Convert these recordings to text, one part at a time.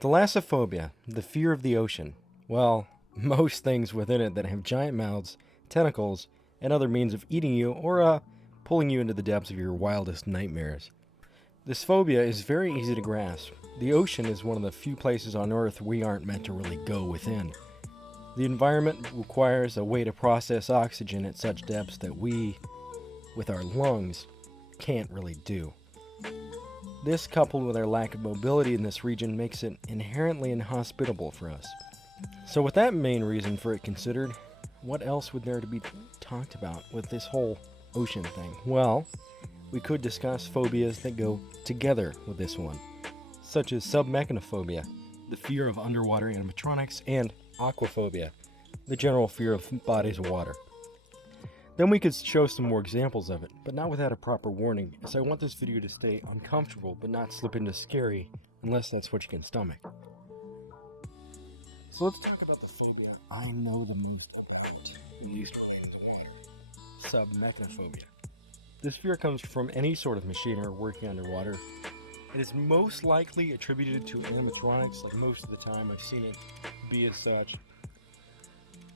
Thalassophobia, the fear of the ocean. Well, most things within it that have giant mouths, tentacles, and other means of eating you or pulling you into the depths of your wildest nightmares. This phobia is very easy to grasp. The ocean is one of the few places on Earth we aren't meant to really go within. The environment requires a way to process oxygen at such depths that we, with our lungs, can't really do. This, coupled with our lack of mobility in this region, makes it inherently inhospitable for us. So with that main reason for it considered, what else would there to be talked about with this whole ocean thing? Well, we could discuss phobias that go together with this one, such as submechanophobia, the fear of underwater animatronics, and aquaphobia, the general fear of bodies of water. Then we could show some more examples of it, but not without a proper warning, as I want this video to stay uncomfortable but not slip into scary, unless that's what you can stomach. So let's talk about the phobia I know the most about, used to water, submechanophobia. This fear comes from any sort of machinery working underwater. It is most likely attributed to animatronics, like most of the time I've seen it be as such.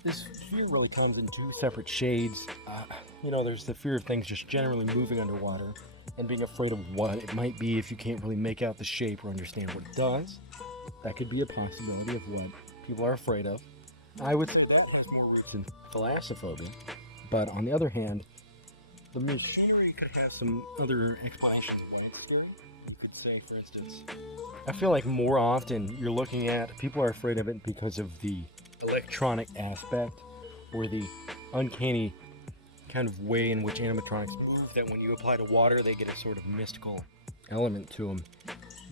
This fear really comes in two separate shades. There's the fear of things just generally moving underwater and being afraid of what it might be if you can't really make out the shape or understand what it does. That could be a possibility of what people are afraid of. I would say that has more roots in thalassophobia, but on the other hand, the machinery could have some other explanations of what it's doing. You could say, for instance, I feel like more often you're looking at people are afraid of it because of the electronic aspect or the uncanny kind of way in which animatronics move, that when you apply to water they get a sort of mystical element to them.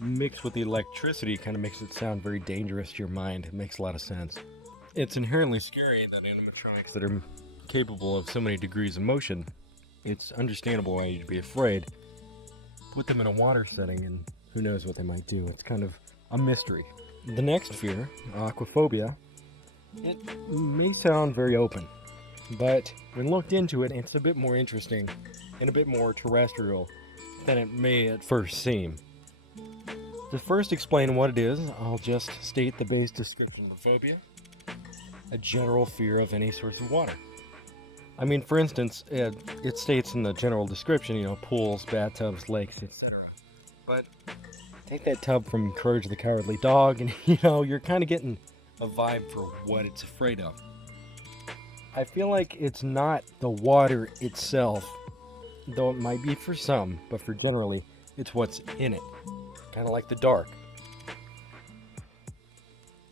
Mixed with the electricity kind of makes it sound very dangerous to your mind. It makes a lot of sense. It's inherently scary that animatronics that are capable of so many degrees of motion, it's understandable why you'd be afraid. Put them in a water setting and who knows what they might do. It's kind of a mystery. The next fear, aquaphobia, it may sound very open, but when looked into it, it's a bit more interesting and a bit more terrestrial than it may at first seem. To first explain what it is, I'll just state the base description of the phobia: a general fear of any source of water. I mean, for instance, it states in the general description, pools, bathtubs, lakes, etc. But take that tub from Courage the Cowardly Dog, and you're kind of getting a vibe for what it's afraid of. I feel like it's not the water itself, though it might be for some, but for generally, it's what's in it. Kind of like the dark.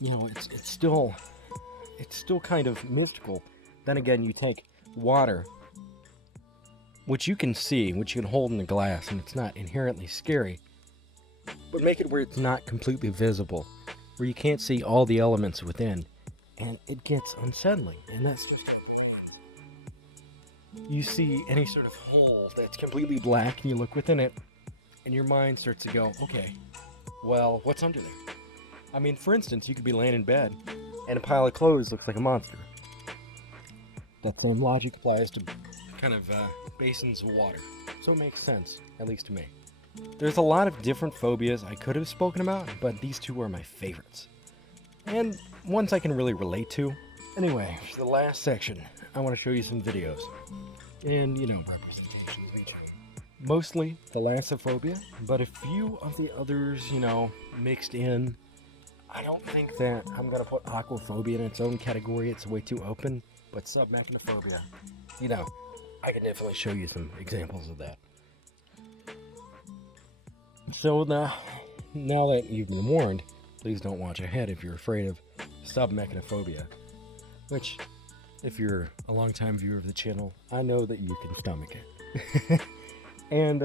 It's still kind of mystical. Then again, you take water, which you can see, which you can hold in a glass, and it's not inherently scary, but make it where it's not completely visible, where you can't see all the elements within, and it gets unsettling, and that's just you see any sort of hole that's completely black, and you look within it, and your mind starts to go, okay, well, what's under there? I mean, for instance, you could be laying in bed, and a pile of clothes looks like a monster. That same logic applies to kind of basins of water, so it makes sense, at least to me. There's a lot of different phobias I could have spoken about, but these two are my favorites, and ones I can really relate to. Anyway, for the last section, I want to show you some videos, and representations of each other. Mostly thalassophobia, but a few of the others, mixed in. I don't think that I'm going to put aquaphobia in its own category, it's way too open, but submechanophobia, I can definitely show you some examples of that. So now that you've been warned, please don't watch ahead if you're afraid of submechanophobia, which, if you're a long-time viewer of the channel, I know that you can stomach it. And,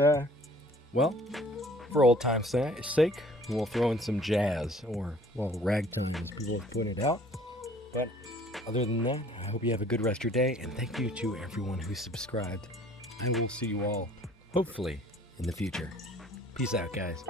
for old time's sake, we'll throw in some jazz, or, ragtime, as people have pointed out. But other than that, I hope you have a good rest of your day, and thank you to everyone who subscribed. I will see you all, hopefully, in the future. Peace out, guys.